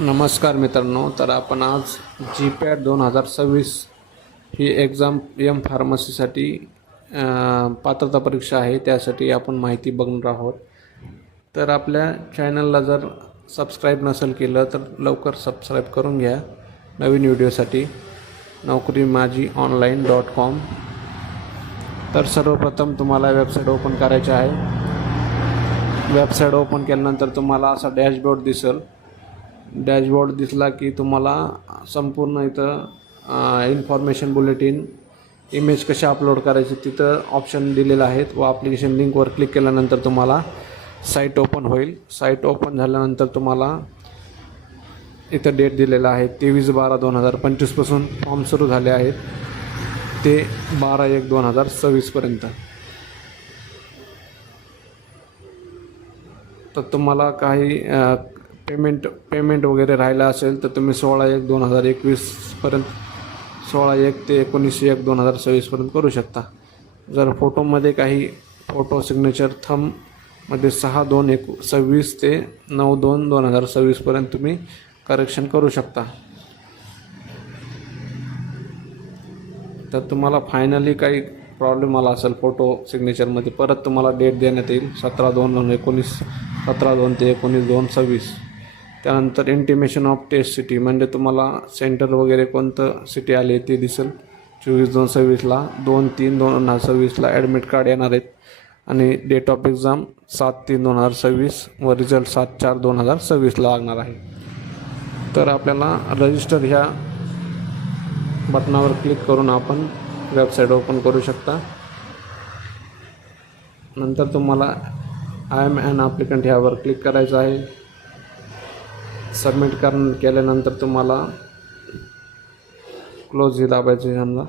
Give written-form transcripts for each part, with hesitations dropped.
नमस्कार मित्रांनो, तर आपण आज GPAT 2026 ही एक्झाम फार्मसीसाठी पात्रता परीक्षा आहे, त्यासाठी आपण माहिती बघणार आहोत. तर आपल्या चॅनलला जर सबस्क्राईब नसेल केलं तर लवकर सबस्क्राईब करून घ्या नवीन व्हिडिओसाठी. naukrimajiOnline.com. तर सर्वप्रथम तुम्हाला वेबसाईट ओपन करायची आहे. वेबसाईट ओपन केल्यानंतर तुम्हाला असा डॅशबोर्ड दिसेल. डॅशबोर्ड दिसला की तुम्हाला संपूर्ण इथं इन्फॉर्मेशन बुलेटिन, इमेज कशा अपलोड करायची तिथं ऑप्शन दिलेलं आहेत व ॲप्लिकेशन लिंकवर क्लिक केल्यानंतर तुम्हाला साईट ओपन होईल. साईट ओपन झाल्यानंतर तुम्हाला इथं डेट दिलेला आहे 23/12/2025 पासून फॉर्म सुरू झाले आहेत ते 12/1/2026 पर्यंत. तर तुम्हाला काही पेमेंट वगैरे राहिला असेल तर तुम्ही 16/1/2021 पर्यंत 16/1 ते 19/1/2026 पर्यंत करू शकता. जर फोटोमध्ये काही फोटो सिग्नेचर थंबमध्ये 6/2/26 ते 9/2/2026 पर्यंत तुम्ही करेक्शन करू शकता. तर तुम्हाला फायनली काही प्रॉब्लेम आला असेल फोटो सिग्नेचरमध्ये, परत तुम्हाला डेट देण्यात येईल 17/2/19, 17/2 ते 19/2/26. त्यानंतर इंटिमेशन ऑफ टेस्ट सिटी, म्हणजे तुम्हाला सेंटर वगैरे कोणतं सिटी आले ते दिसेल. 24/2/26ला 2/3/2026ला ॲडमिट कार्ड येणार आहेत आणि डेट ऑफ एक्झाम 7/3/2026 व रिझल्ट 7/4/2026ला लागणार आहे. तर आपल्याला रजिस्टर ह्या बटनावर क्लिक करून आपण वेबसाईट ओपन करू शकता. नंतर तुम्हाला आय एम ॲन ॲप्लिकंट ह्यावर क्लिक करायचं आहे. सबमिट केल्यानंतर तुम्हाला क्लोज हे दाबायचं समजा.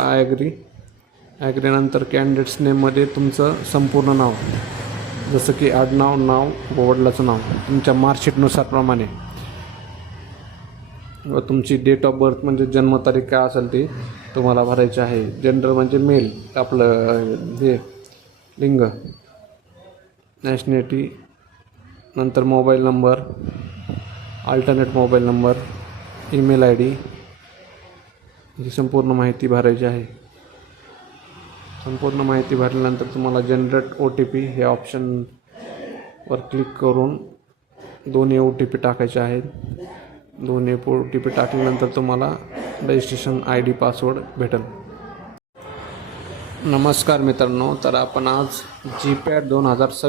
आय ॲग्री नंतर कॅन्डिडेट्स नेममध्ये तुमचं संपूर्ण नाव, जसं की आडनाव, नाव व वडिलाचं नाव तुमच्या मार्कशीटनुसार प्रमाणे व तुमची डेट ऑफ बर्थ म्हणजे जन्मतारीख काय असेल ती तुम्हाला भरायची आहे. जेंडर म्हणजे मेल, आपलं हे लिंग, नॅशनॅलिटी, नंतर mobile number, alternate mobile number, email ID ही संपूर्ण माहिती भरायची आहे. संपूर्ण माहिती भरल्यानंतर तुम्हाला जनरेट OTP हे ऑप्शनवर क्लिक करून दोन्ही OTP टाकायचे आहेत. दोन्ही OTP टाकल्यानंतर तुम्हाला रजिस्ट्रेशन ID पासवर्ड भेटेल. नमस्कार मित्रांनो, तर आपण आज GPAT 2026